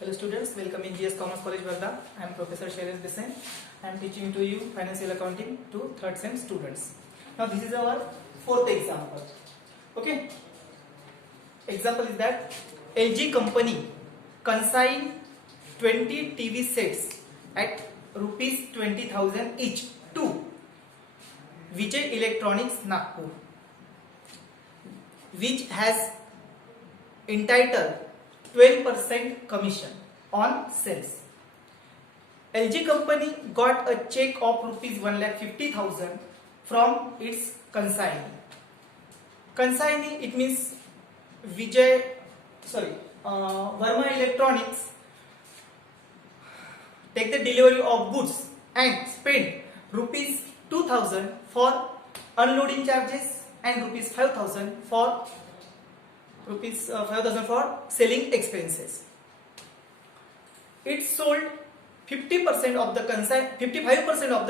Hello students, welcome in GS Commerce College Varda. I am Professor Shailesh Desai. I am teaching to you financial accounting to third sem students. Now this is our fourth example. Okay. Example is that LG company consign 20 TV sets at rupees 20,000 each to Vijay Electronics Nagpur, which has entitled 12% commission on sales. LG company got a check of rupees 1,50,000 from its consignee. Consignee, it means Verma Electronics take the delivery of goods and spend rupees 2,000 for unloading charges and rupees 5,000 for selling expenses. It sold 55% of the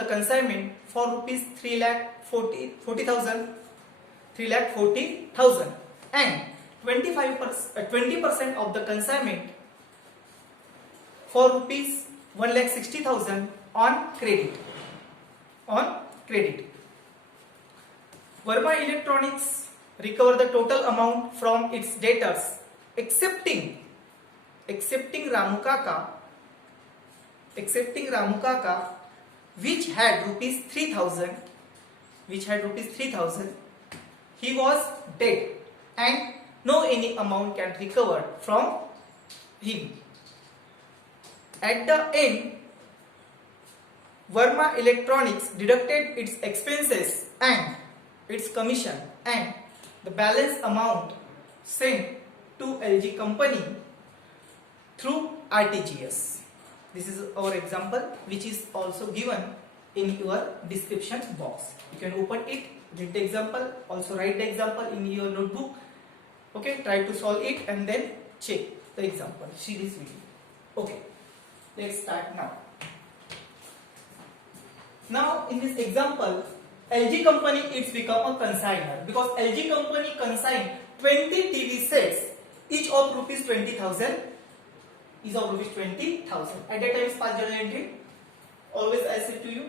consignment for rupees 3,40,000 and 20% of the consignment for rupees 1,60,000 on credit. Verma Electronics recover the total amount from its debtors, excepting Ramu Kaka, which had rupees 3,000. He was dead and no any amount can recover from him. At the end, Verma Electronics deducted its expenses and its commission and the balance amount sent to LG company through RTGS. This is our example, which is also given in your description box. You can open it, read the example, also write the example in your notebook. Okay, try to solve it and then check the example. See this video. Okay, let's start now. Now in this example, LG company it's become a consignor because LG company consigned 20 TV sets, each of rupees 20,000. At that time, past journal entry. Always I said to you,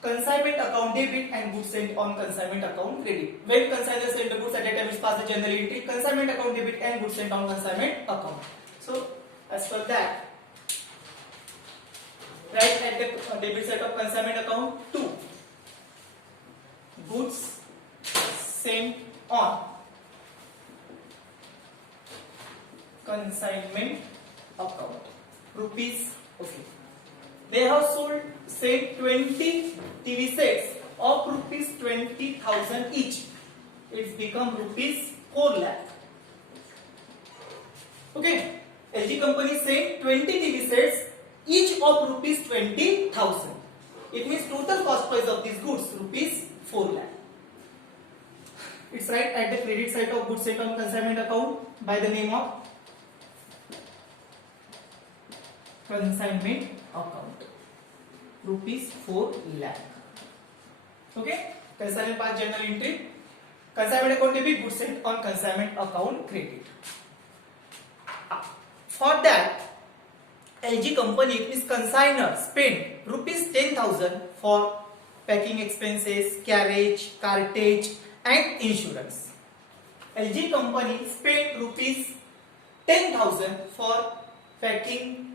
consignment account debit and goods sent on consignment account credit. When consignor sent the goods, at that time, past the journal entry, consignment account debit and goods sent on consignment account. So as for that, write at the debit side of consignment account 2. Goods sent on consignment account rupees. Okay, they have sent 20 TV sets of rupees 20,000 each. It's become rupees 4 lakh. Okay, LG company sent 20 TV sets each of rupees 20,000. It means total cost price of these goods rupees 4 lakh. It's right at the credit side of goods sent on consignment account by the name of consignment account rupees 4 lakh. Okay, consignment past journal entry, consignment account debit, goods sent on consignment account credit. For that, LG company, it means consignor, spent rupees 10,000 for packing expenses, carriage, cartage and insurance. LG company spent rupees 10,000 for packing,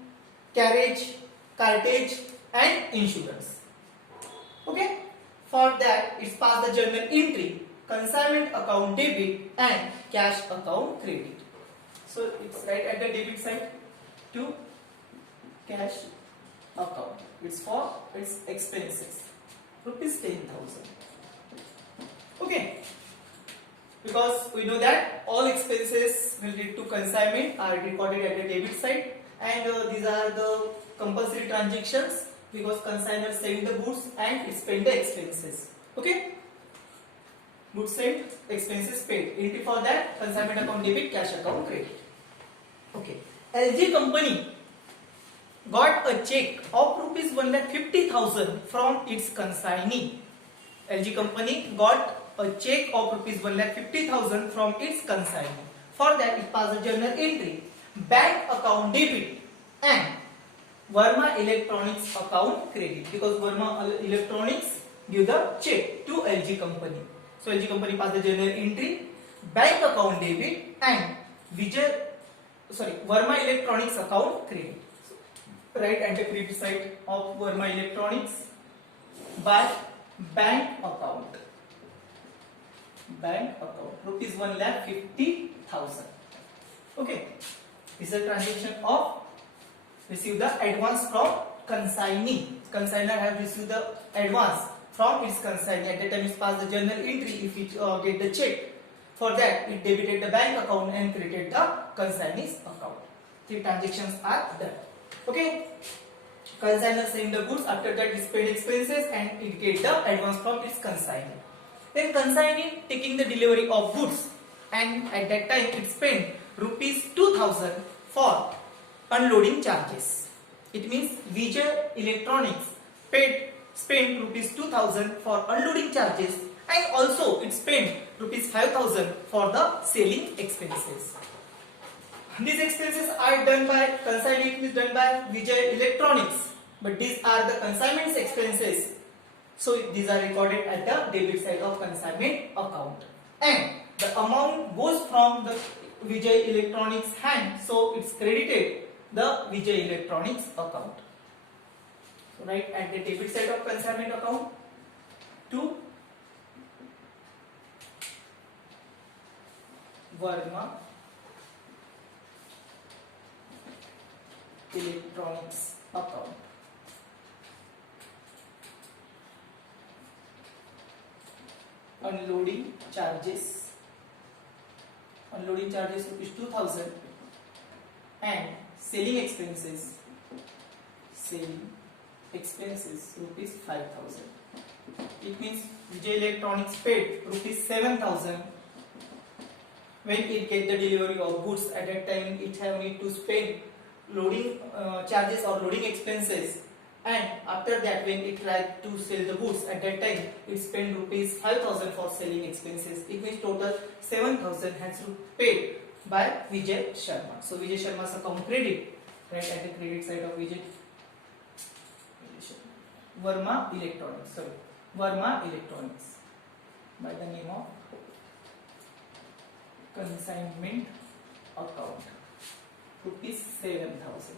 carriage, cartage and insurance. Okay, for that it's past the journal entry, consignment account debit and cash account credit. So it's right at the debit side to cash account. It's for its expenses, rupees 10,000. Okay, because we know that all expenses related to consignment are recorded at the debit side, and these are the compulsory transactions because consignor send the goods and spend the expenses. Okay, goods sent, expenses paid. Entry for that, consignment account debit, cash account credit. Okay, LG company got a check of rupees 1,50,000 from its consignee. LG company got a check of rupees 1,50,000 from its consignee. For that, it passed a journal entry, bank account debit and Verma Electronics account credit, because Verma Electronics give the check to LG company. So LG company pass the journal entry, bank account debit and Verma Electronics account credit. So, right at the credit side of Verma Electronics by bank account. Bank account rupees 1,50,000. Okay, this is a transaction of receive the advance from consignee. Consignor have received the advance from its consignee. At that time, it passed the journal entry. If it get the check, for that it debited the bank account and credited the consignee's account. 3 transactions are done. Okay. Consignor send the goods. After that, it paid expenses and it get the advance from its consignee. Then consignee taking the delivery of goods, and at that time it spent rupees 2,000 for unloading charges. It means Vijay Electronics spent rupees 2,000 for unloading charges, and also it spent rupees 5,000 for the selling expenses. These expenses are done by consignment, is done by Vijay Electronics, but these are the consignment expenses. So these are recorded at the debit side of consignment account, and the amount goes from the Vijay Electronics hand, so it's credited the Vijay Electronics account. So right at the debit side of consignment account to Verma Electronics account. Unloading charges rupees 2,000 and selling expenses rupees 5,000. It means Vijay Electronics paid rupees 7,000 when it get the delivery of goods. At that time it have need to spend loading charges or loading expenses, and after that when it tried to sell the goods, at that time it spent rupees 5,000 for selling expenses. It means total 7,000 has to paid by Vijay Sharma. So Vijay Sharma's account credit, right at the credit side of Verma Electronics by the name of consignment account rupees 7,000.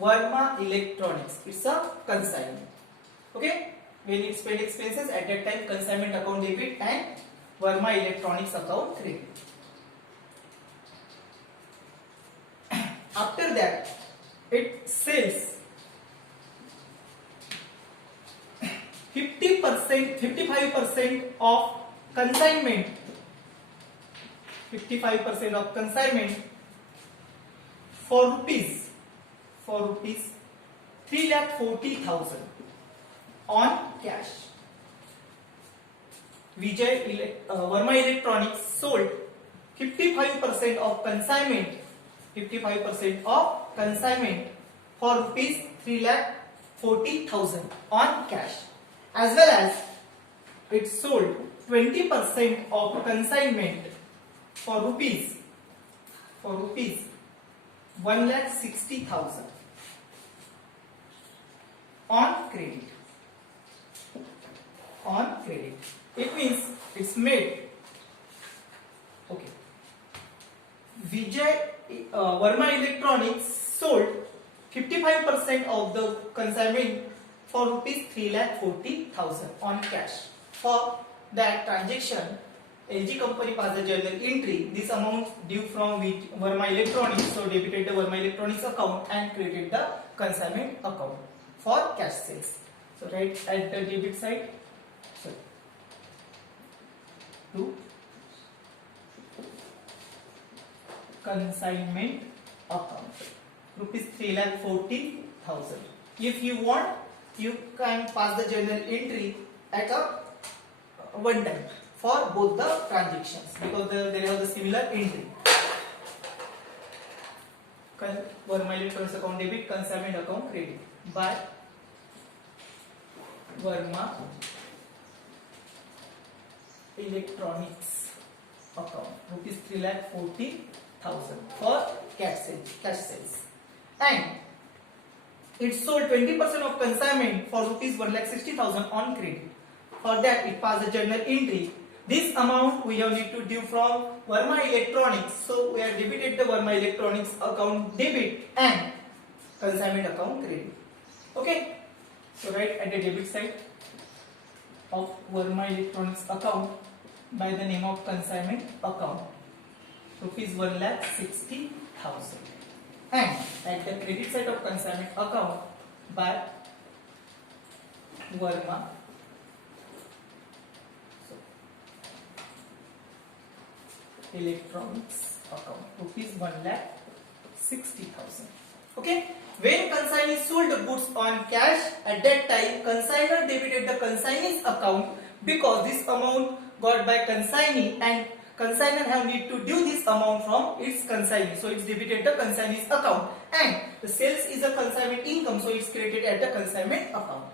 Verma Electronics, it's a consignment. Okay, when it's paid expenses, at that time consignment account debit and Verma Electronics account credit. After that, it sells 55% of consignment. 55% of consignment for rupees 3,40,000 on cash. Verma Electronics sold 55% of consignment for rupees 3,40,000 on cash, as well as it sold 20% of consignment for rupees 1,60,000 on credit. It means it's made. Okay. Verma Electronics sold 55% of the consignment for rupees 3,40,000 on cash. For that transaction, LG company passed the journal entry. This amount due from Verma Electronics, so debited the Verma Electronics account and credited the consignment account for cash sales. So right at the debit side, to consignment account rupees 3,40,000. If you want, you can pass the journal entry at a one time for both the transactions, because they have the similar entry. Verma Electronics account debit, consignment account credit by Verma Electronics account rupees 3,40,000 for cash sales. And it sold 20% of consignment for rupees 1,60,000 on credit. For that, it passed a journal entry. This amount we have need to due from Verma Electronics. So we have debited the Verma Electronics account debit and consignment account credit. Okay. So write at the debit side of Verma Electronics account by the name of consignment account rupees 1,60,000, and at the credit side of consignment account by Verma Electronics account rupees 1,60,000. Okay. When consignee sold the goods on cash, at that time consignor debited the consignee's account because this amount got by consignee and consignor have need to due this amount from its consignee. So it's debited the consignee's account, and the sales is a consignment income, so it's credited at the consignment account.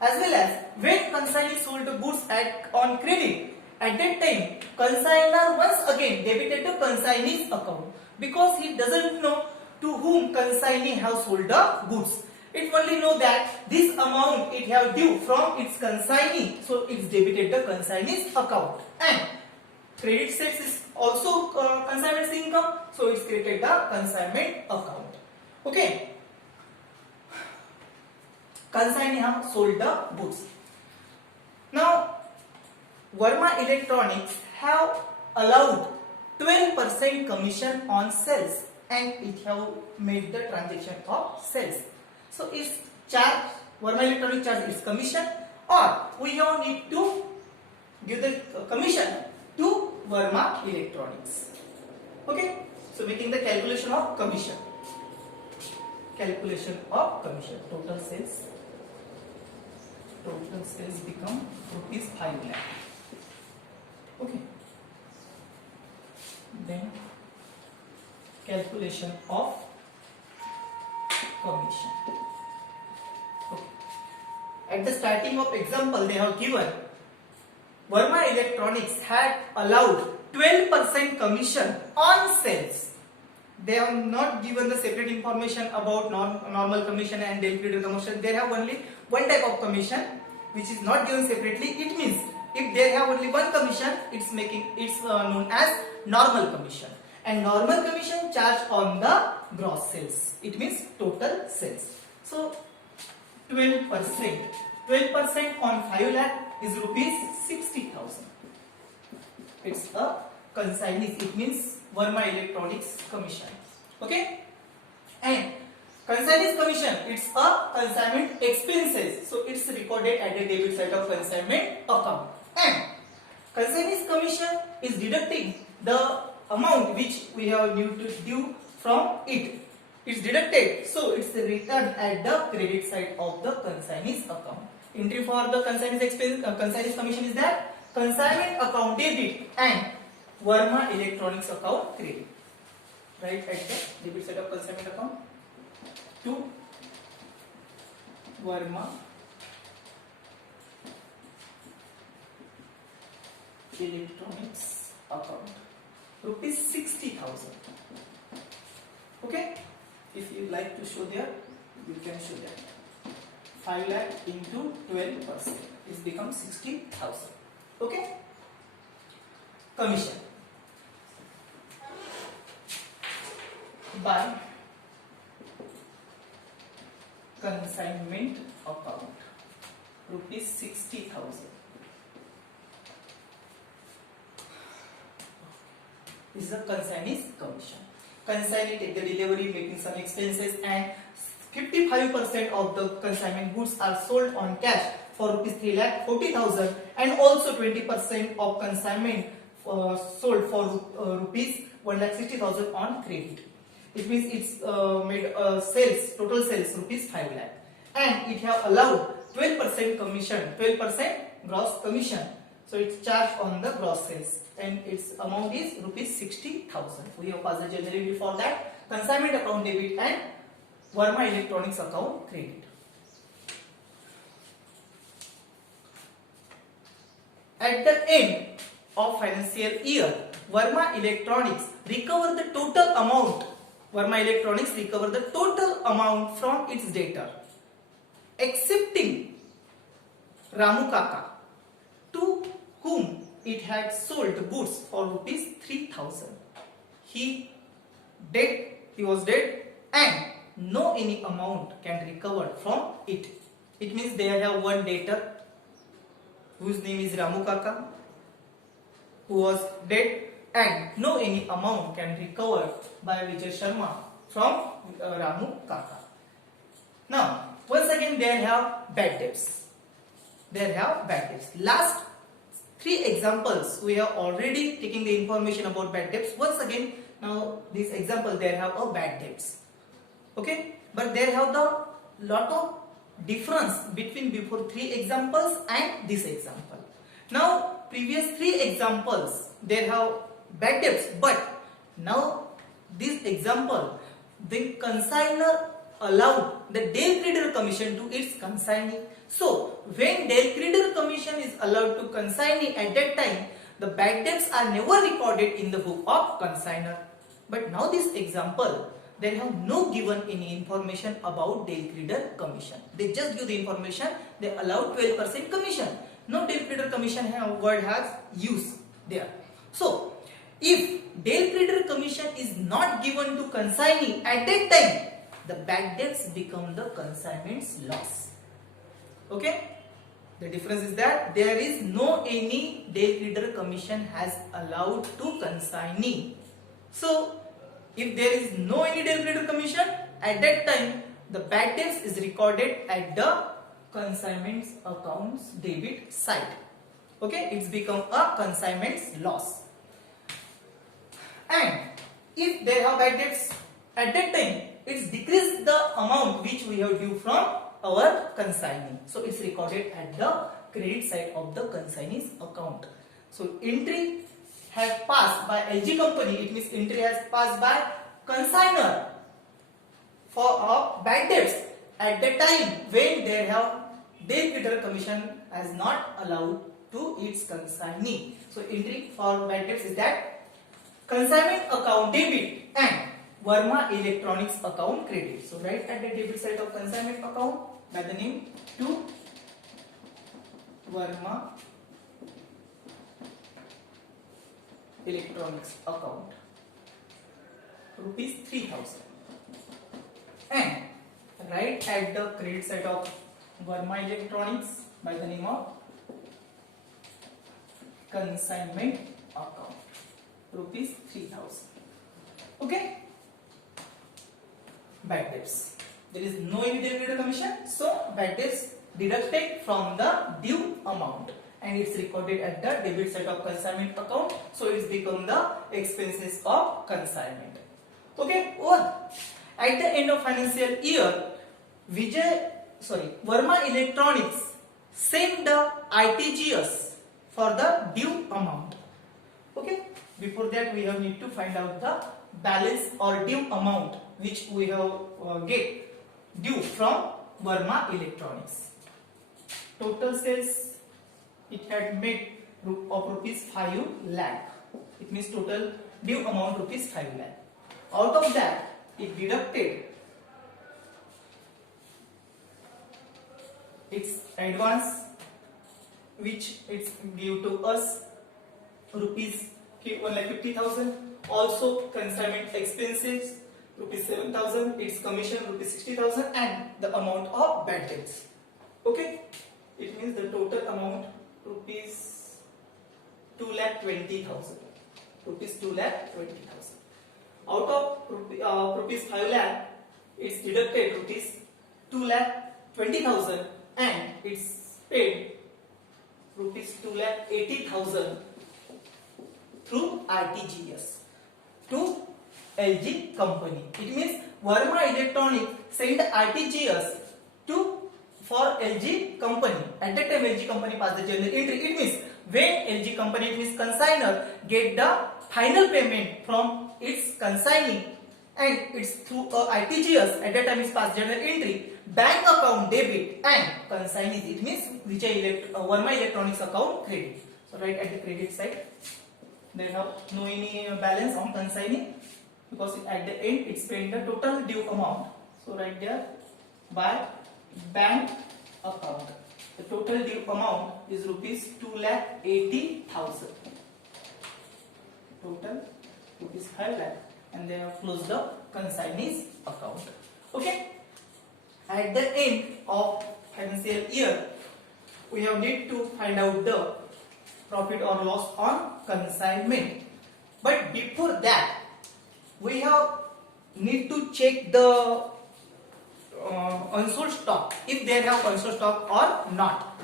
As well as when consignee sold the goods on credit, at that time consignor once again debited the consignee's account because he doesn't know to whom consignee have sold the goods. It only know that this amount it have due from its consignee, so it's debited the consignee's account. And credit sales is also consignment income, so it's credited the consignment account. Okay. Consignee have sold the goods. Now Verma Electronics have allowed 12% commission on sales, and it have made the transaction of sales. So it's charge, Verma Electronics charge its commission, or we have need to give the commission to Verma Electronics. Okay. So making the calculation of commission. Calculation of commission. Total sales become rupees 5 lakh. Okay. Then calculation of commission. Okay. At the starting of example, they have given Verma Electronics had allowed 12% commission on sales. They have not given the separate information about normal commission and calculated commission. They have only one type of commission which is not given separately. It means if they have only one commission, it's known as normal commission, and normal commission charged on the gross sales. It means total sales. So 12% on 5 lakh is rupees 60,000. It's a consignee. It means Verma Electronics commission. Okay, and consignee's commission, it's a consignment expenses, so it's recorded at the debit side of consignment account. And consignee's commission is deducting the amount which we have need to due from it. It's deducted, so it's returned at the credit side of the consignee's account. Entry for the consignee's expense, consignee's commission is that consignment account debit and Verma Electronics account credit. Right at the debit side of consignment account to Verma Electronics account rupees 60,000. Okay, if you like to show there, you can show that 5 lakh into 12% is become 60,000. Okay, commission by consignment account rupees 60,000. This is a consignee's commission. Consignee take the delivery, making some expenses, and 55% of the consignment goods are sold on cash for rupees 3,40,000, and also 20% of consignment sold for rupees 1,60,000 on credit. It means it's made sales, total sales rupees 5 lakh, and it have allowed 12% commission, 12% gross commission. So it's charged on the gross sales, and its amount is rupees 60,000. We have passed the generally for that consignment account debit and Verma Electronics account credit. At the end of financial year, Verma Electronics recover the total amount. Verma Electronics recover the total amount from its debtor, excepting Ramu Kaka, to whom it had sold goods for rupees 3,000. He was dead, and no any amount can recover from it. It means they have one debtor whose name is Ramu Kaka, who was dead, and no any amount can recover by Vijay Sharma from Ramu Kaka. Now, once again they have bad debts. Last three examples we have already taken the information about bad debts. Once again, now this example they have a bad debts. Okay, but they have the lot of difference between before three examples and this example. Now previous three examples they have bad debts, but now this example the consignor allowed the Dale Creditor Commission to its consignee. So when Dale Creditor Commission is allowed to consignee, at that time the bad debts are never recorded in the book of consignor. But now this example, they have no given any information about Dale Creditor Commission. They just give the information, they allow 12% commission. No Dale Creditor Commission word has used there. So if Dale Creditor Commission is not given to consignee, at that time the bad debts become the consignment's loss. Okay, the difference is that there is no any Dale Creditor Commission has allowed to consignee. So if there is no any Dale Creditor Commission, at that time the bad debts is recorded at the consignment's accounts debit side. Okay, it's become a consignment's loss. And if they have bad debts, at that time it's decreased the amount which we have due from our consignee. So it's recorded at the credit side of the consignee's account. So entry has passed by LG company, it means entry has passed by consignor for bad debts at the time when they have Dale Creditor Commission has not allowed to its consignee. So entry for bad debts is that consignment account debit and Verma Electronics account credit. So write at the debit side of consignment account by the name to Verma Electronics account rupees 3,000, and write at the credit side of Verma Electronics by the name of consignment account rupees 3,000. Okay, bad debts. There is no any Dale Creditor Commission, so bad debts deducted from the due amount, and it's recorded at the debit side of consignment account, so it's become the expenses of consignment. Okay, or at the end of financial year, Verma Electronics sent the ITGS for the due amount. Okay, before that we have need to find out the balance or due amount which we have get due from Verma Electronics. Total sales it had made of rupees 5 lakh. It means total due amount rupees 5 lakh. Out of that it deducted its advance which it's give to us rupees 1,50,000. Also consignment expenses rupees 7,000. Its commission rupees 60,000, and the amount of bad debts. Okay, it means the total amount rupees 2,20,000. Rupees 2,20,000. Out of rupees 5 lakh, it's deducted rupees 2,20,000, and it's paid rupees 2,80,000 through RTGS to LG company. It means Verma Electronics sent RTGS for LG company. At that time LG company passed the journal entry. It means when LG company, it means consignor, get the final payment from its consignee and it's through RTGS, at that time it's passed journal entry, bank account debit and consignee, it means Verma Electronics account credit. So write at the credit side They have no any balance on consignee because at the end it spent the total due amount. So right there by bank account. The total due amount is rupees 2,80,000. Total rupees 5 lakh, and they have closed the consignee's account. Okay. At the end of financial year, we have need to find out the profit or loss on consignment. But before that, we have need to check the unsold stock, if they have unsold stock or not.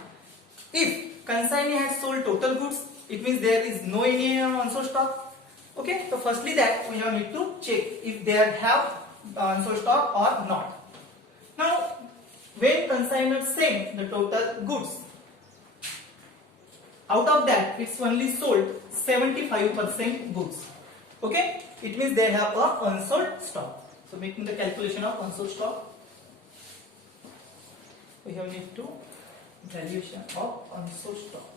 If consignee has sold total goods, it means there is no any unsold stock. Okay, so firstly that we have need to check if they have unsold stock or not. Now, when consignor send the total goods, out of that it's only sold 75% goods. Okay, it means they have a unsold stock. So making the calculation of unsold stock, we have need to valuation of unsold stock.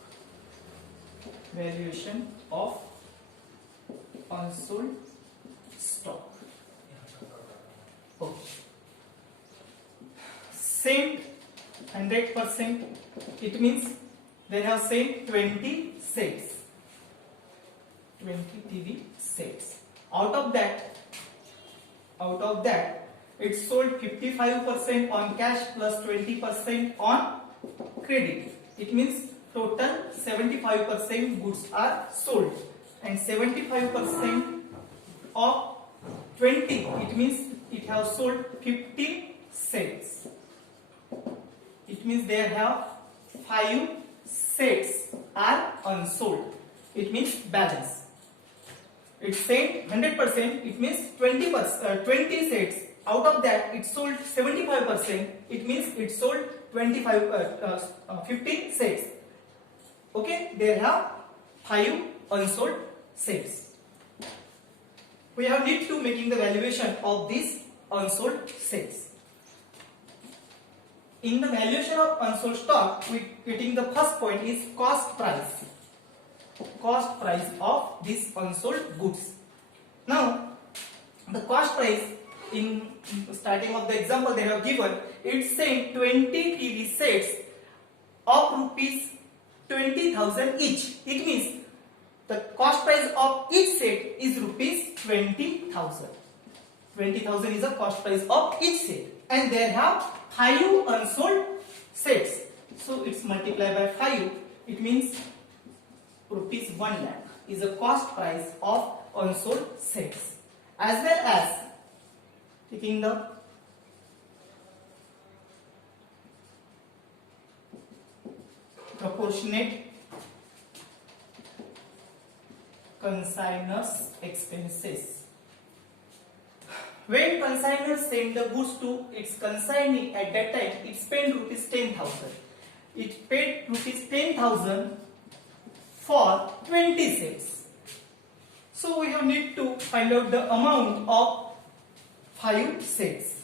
Valuation of unsold stock. Okay. Sent 100%. It means they have sent 20 sets. 20 TV sets. Out of that, it's sold 55% on cash plus 20% on credit. It means total 75% goods are sold, and 75% of 20, it means it has sold 50 sets. It means they have 5 sets are unsold. It means balance. It's sent 100%. It means 20 sets. Out of that, it sold 75%. It means it sold 50 sets. Okay, they have 5 unsold sets. We have need to making the valuation of these unsold sets. In the valuation of unsold stock, we getting the first point is cost price. Cost price of these unsold goods. Now, the cost price in starting of the example they have given, it's saying 20 TV sets of rupees 20,000 each. It means the cost price of each set is rupees 20,000. 20,000 is the cost price of each set, and they have 5 unsold sets. So it's multiplied by 5. It means rupees 1 lakh is the cost price of unsold sets, as well as taking the proportionate consignor's expenses. When consignor send the goods to its consignee, at that time it spent rupees 10,000. It paid rupees 10,000 for 20 sets. So we have need to find out the amount of 5 sets.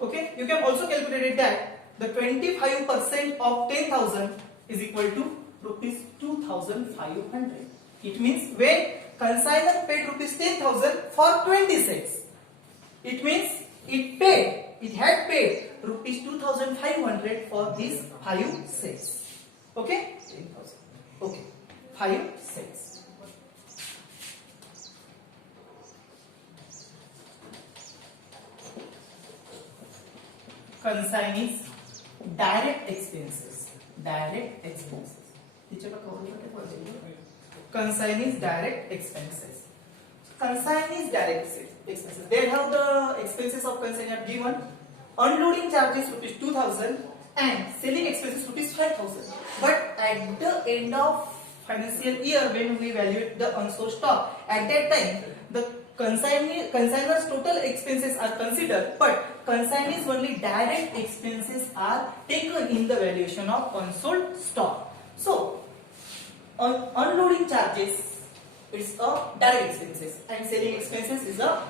Okay, you can also calculate that the 25% of 10,000 is equal to rupees 2,500. It means when consignor paid rupees 10,000 for 20 sets, it means it had paid rupees 2,500 for these 5 sets. Okay, 10,000. Okay, 5 sets. Consignee's direct expenses. Direct expenses. Consignee's direct expenses. Consignee's direct expenses. They have the expenses of consignor given. Unloading charges rupees 2,000 and selling expenses rupees 5,000. But at the end of financial year, when we evaluate the unsold stock, at that time the consignor's total expenses are considered, but consignee's only direct expenses are taken in the valuation of unsold stock. So, unloading charges is a direct expenses and selling expenses is a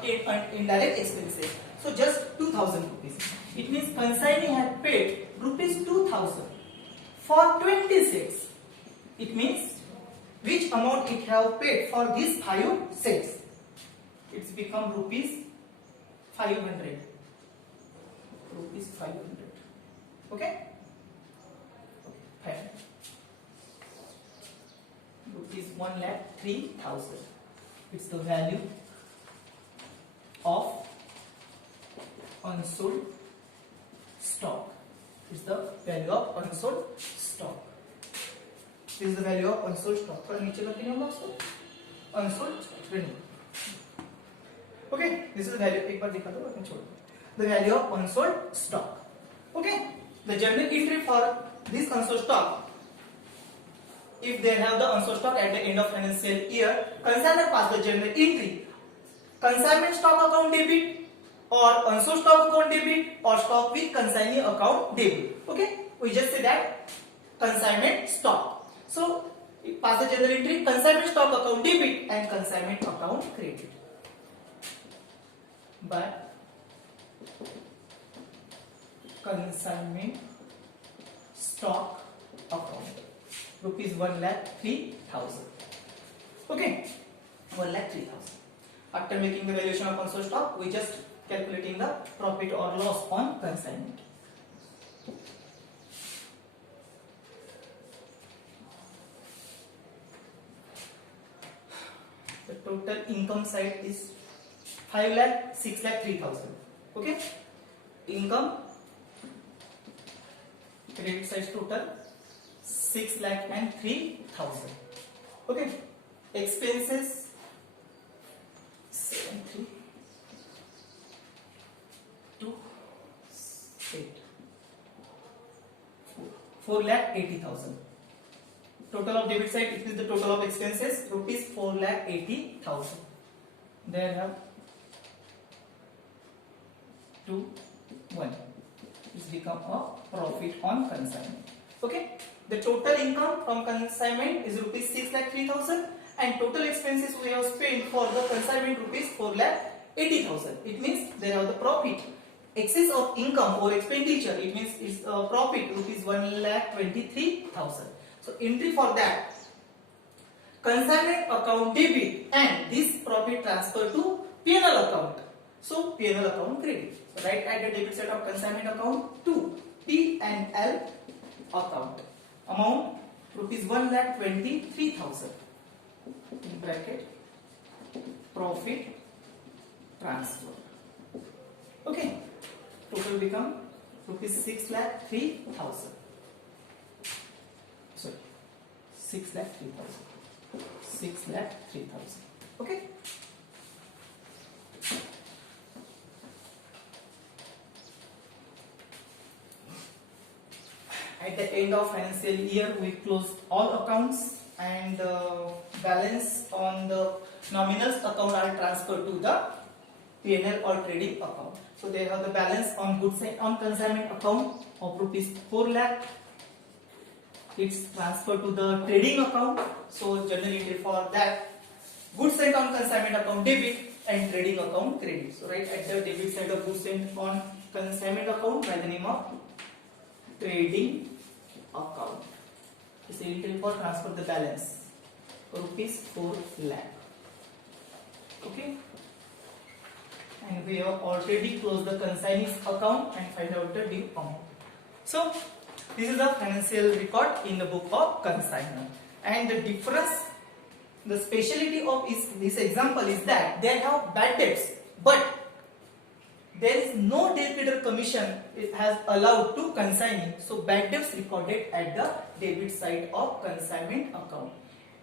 indirect expenses. So just 2,000 rupees. It means consignee had paid rupees 2,000 for 20 sets. It means which amount it have paid for these 5 sets. It's become rupees 500. Rupees 500. Okay? 500. Rupees 1,03,000. It's the value of unsold stock. It's the value of unsold stock. This is the value of unsold stock. For नीचे का तीन box को unsold revenue. Okay, this is the value. एक बार दिखा दो, अपन छोड़ दो. The value of unsold stock. Okay, the journal entry for this unsold stock. If they have the unsold stock at the end of financial year, consignor pass the journal entry. Consignment stock account debit or unsold stock account debit or stock with consignee account debit. Okay, we just say that consignment stock. So pass the journal entry, consignment stock account debit and consignment account credit. But consignment stock account rupees 1,03,000. Okay, 1,03,000. After making the valuation of unsold stock, we just calculating the profit or loss on consignment. The total income side is 5 lakh, 6 lakh, 3,000. Okay, income credit side total 6 lakh and 3,000. Okay, expenses 7,3 to 4 lakh 80,000. Total of debit side, it is the total of expenses rupees 4 lakh 80,000. There have 2 1. It's become a profit on consignment. Okay, the total income from consignment is rupees 6 lakh 3,000 and total expenses we have spent for the consignment rupees 4 lakh 80,000. It means there are the profit excess of income or expenditure. It means it's a profit rupees 1 lakh 23,000. So entry for that consignment account debit and this profit transfer to P&L account. So P&L account credit. So right at the debit side of consignment account to P&L account. Amount rupees 1,23,000. In bracket profit transfer. Okay. Total become rupees 6,03,000. Sorry, 6,03,000. 6,03,000. Okay. At the end of financial year, we closed all accounts and balance on the nominals account are transferred to the P&L or trading account. So they have the balance on goods and on consignment account of rupees 4 lakh. It's transferred to the trading account. So journal entry for that goods sent on consignment account debit and trading account credit. So right at the debit side of goods sent on consignment account by the name of trading account. It's entry for transfer the balance rupees 4 lakh. Okay. And we have already closed the consignee's account and find out the due amount. So this is the financial record in the book of consignor. And the difference, the speciality of this example is that they have bad debts, but there is no debt creditor commission it has allowed to consignee. So bad debts recorded at the debit side of consignment account.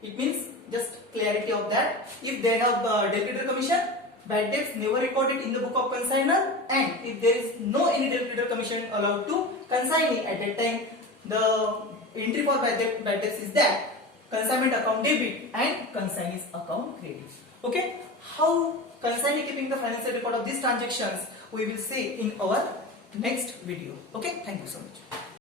It means just clarity of that. If they have debt creditor commission, bad debts never recorded in the book of consignor, and if there is no any debt creditor commission allowed to consignee at that time, the entry for bad debts is that consignment account debit and consignee's account credit. Okay, how consignee keeping the financial record of these transactions we will see in our next video. Okay, thank you so much.